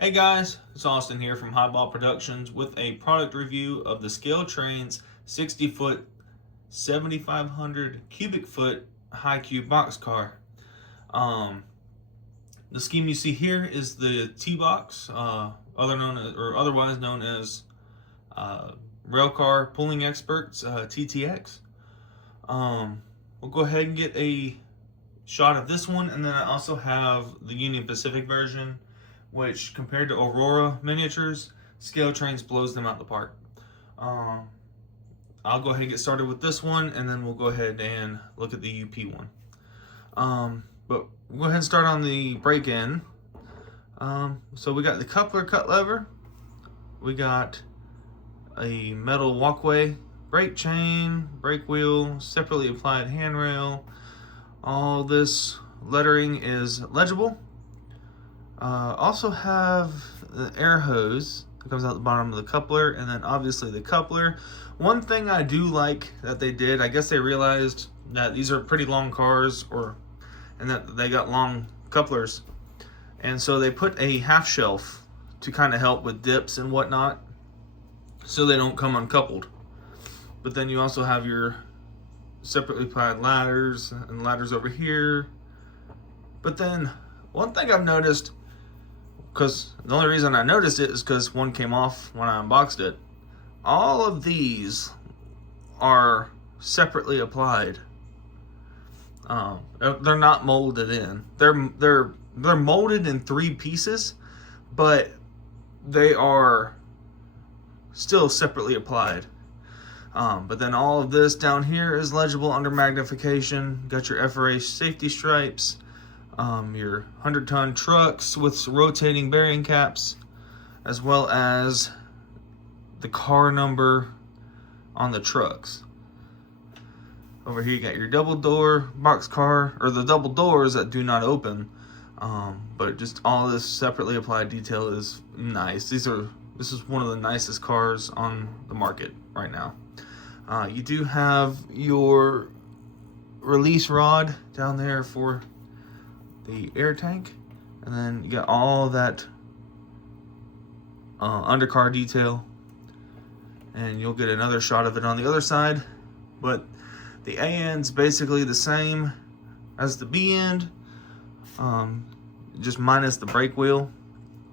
Hey guys, it's Austin here from Highball Productions with a product review of the Scaletrains 60 foot, 7,500 cubic foot high cube boxcar. Um, the scheme you see here is the T-Box, otherwise known as Railcar Pulling Experts TTX. We'll go ahead and get a shot of this one, and then I also have the Union Pacific version, which compared to Aurora miniatures, Scaletrains blows them out the park. I'll go ahead and get started with this one, and then we'll go ahead and look at the UP one. But we'll go ahead and start on the break-in. So we got the coupler cut lever, we got a metal walkway, brake chain, brake wheel, separately applied handrail. All this lettering is legible. Also have the air hose that comes out the bottom of the coupler, and then obviously the coupler. One thing I do like that they did, I guess they realized that these are pretty long cars, and that they got long couplers, and so they put a half shelf to kind of help with dips and whatnot, so they don't come uncoupled. But then you also have your separately applied ladders and ladders over here. But then one thing I've noticed, because the only reason I noticed it is because one came off when I unboxed it, all of these are separately applied. They're not molded in. They're molded in 3 pieces, but they are still separately applied. But then all of this down here is legible under magnification. Got your FRA safety stripes, your 100-ton trucks with rotating bearing caps, as well as the car number on the trucks. Over here you got your double door boxcar, or the double doors that do not open. But just all this separately applied detail is nice. This is one of the nicest cars on the market right now. You do have your release rod down there for the air tank, and then you got all that undercar detail, and you'll get another shot of it on the other side. But the A end's basically the same as the B end, just minus the brake wheel.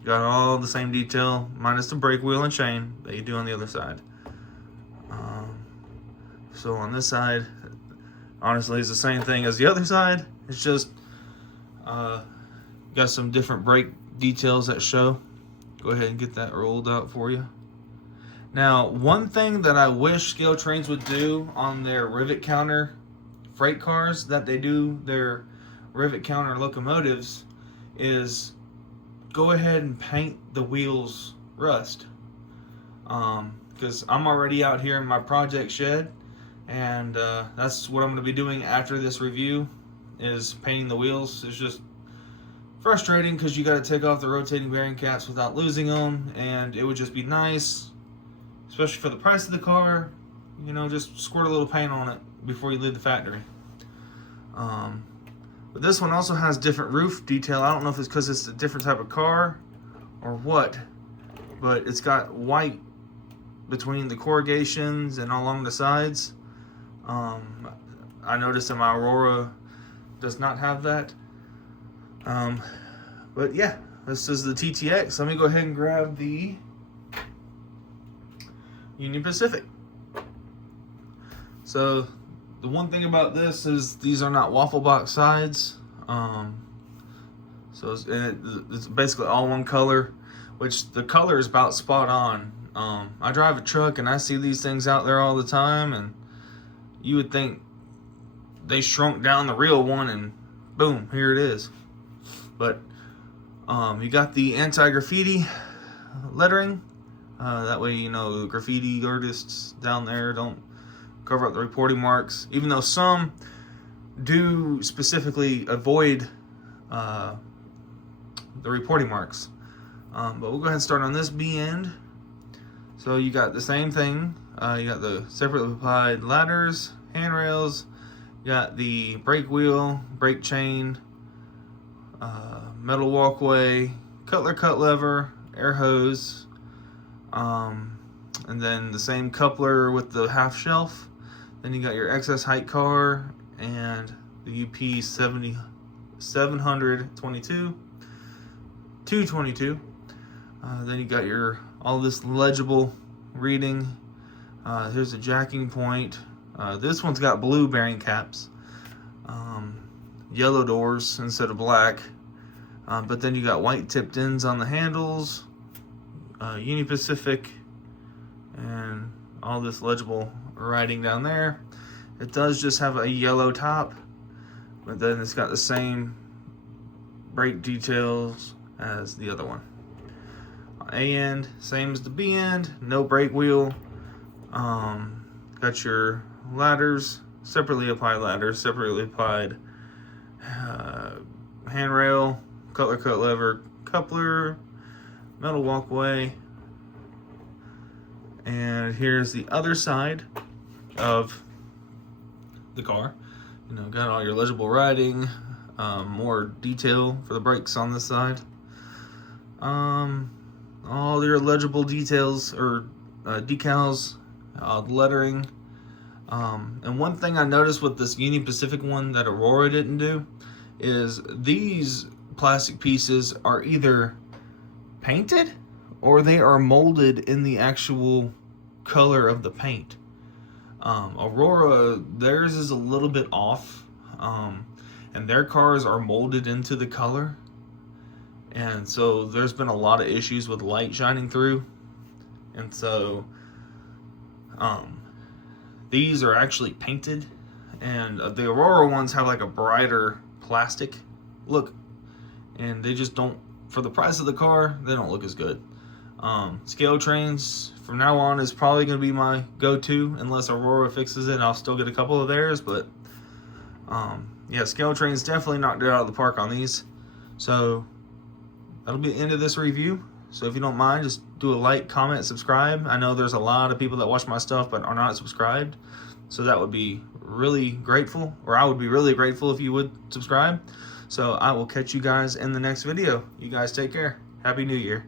You got all the same detail minus the brake wheel and chain that you do on the other side. So on this side, honestly, it's the same thing as the other side. It's just got some different brake details that show. Go ahead and get that rolled out for you. Now, one thing that I wish Scaletrains would do on their rivet counter freight cars that they do their rivet counter locomotives is go ahead and paint the wheels rust. Because I'm already out here in my project shed, and that's what I'm going to be doing after this review, is painting the wheels. It's just frustrating because you got to take off the rotating bearing caps without losing them, and it would just be nice, especially for the price of the car, you know, just squirt a little paint on it before you leave the factory. But this one also has different roof detail. I don't know if it's because it's a different type of car or what, but it's got white between the corrugations and along the sides. I noticed that my Aurora does not have that. But yeah, this is the TTX. Let me go ahead and grab the Union Pacific. So the one thing about this is these are not waffle box sides. So it's basically all one color, which the color is about spot on. I drive a truck and I see these things out there all the time, and you would think they shrunk down the real one and boom, here it is. But you got the anti-graffiti lettering. That way, you know, the graffiti artists down there don't cover up the reporting marks, even though some do specifically avoid the reporting marks. But we'll go ahead and start on this B end. So you got the same thing. You got the separately applied ladders, handrails, you got the brake wheel, brake chain, metal walkway, cutler cut lever, air hose, and then the same coupler with the half shelf. Then you got your excess height car and the UP 722, 222. Then you got all this legible reading. Here's a jacking point. This one's got blue bearing caps, yellow doors instead of black. But then you got white tipped ends on the handles, Uni-Pacific, and all this legible writing down there. It does just have a yellow top, but then it's got the same brake details as the other one. A end, same as the B end, no brake wheel. Got your ladders, separately applied handrail, cutler cut lever, coupler, metal walkway. And here's the other side of the car. You know, got all your legible writing, more detail for the brakes on this side. All your legible details or decals, lettering. And one thing I noticed with this Uni-Pacific one that Aurora didn't do is these plastic pieces are either painted or they are molded in the actual color of the paint. Aurora, theirs is a little bit off, and their cars are molded into the color, and so there's been a lot of issues with light shining through, and so these are actually painted, and the Aurora ones have like a brighter plastic look, and they just don't, for the price of the car, they don't look as good. Scaletrains from now on is probably going to be my go-to, unless Aurora fixes it. I'll still get a couple of theirs, but yeah, Scaletrains definitely knocked it out of the park on these. So that'll be the end of this review. So if you don't mind, just do a like, comment, subscribe. I know there's a lot of people that watch my stuff but are not subscribed, so that would be really grateful, or I would be really grateful if you would subscribe. So I will catch you guys in the next video. You guys take care. Happy New Year.